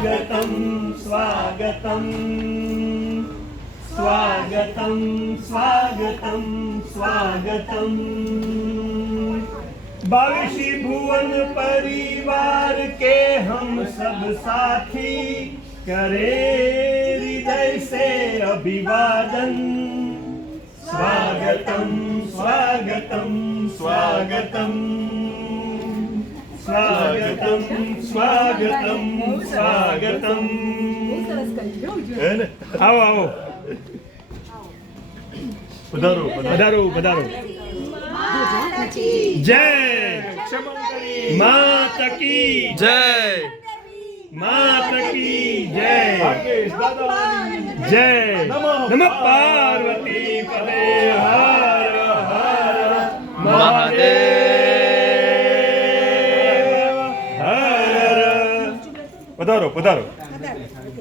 स्वागतं स्वागतं स्वागतं स्वागतं बाविशी भुवन परिवार के हम सब साथी करे हृदय से अभिवादन स्वागतं स्वागतं स्वागतं स्वागतं स्वागतं स्वागतं आओ आओ पधारो पधारो पधारो जय माता की जय माता की जय जय नमः पार्वती पदे हर हर महादेव हर पधारो पधारो